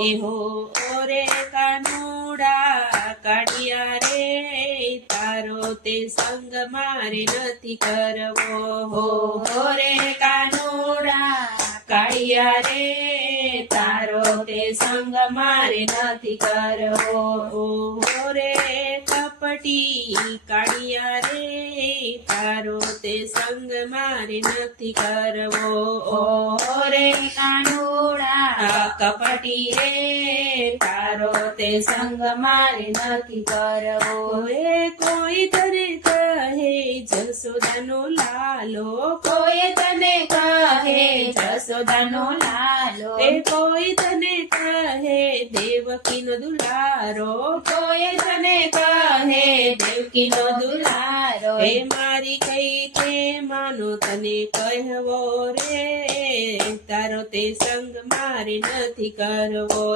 હો રે કાનુડા કાઢિયા રે તારો તે સંગ મારે નથી કરવો હો રે કાનુડા કાઢિયા રે તારો તે સંગ મારે નથી કરવો હો રે કપટી કાઢિયા રે તારો તે સંગ મારે નથી કરવો હો રે કાનુડા કપટી રે તારો તે સંગ મારે નથી કરવો એ કોઈ તને કહે જસોદાનો લાલો કોઈ તને કહે જસોદાનો લાલો એ કોઈ તને કહે દેવકીનો દુલારો કોઈ તને કહે દેવકીનો દુલારો એ મારી કઈ કે માનો તને કહેવો રે તારો તે સંગ મારે નથી કરવો।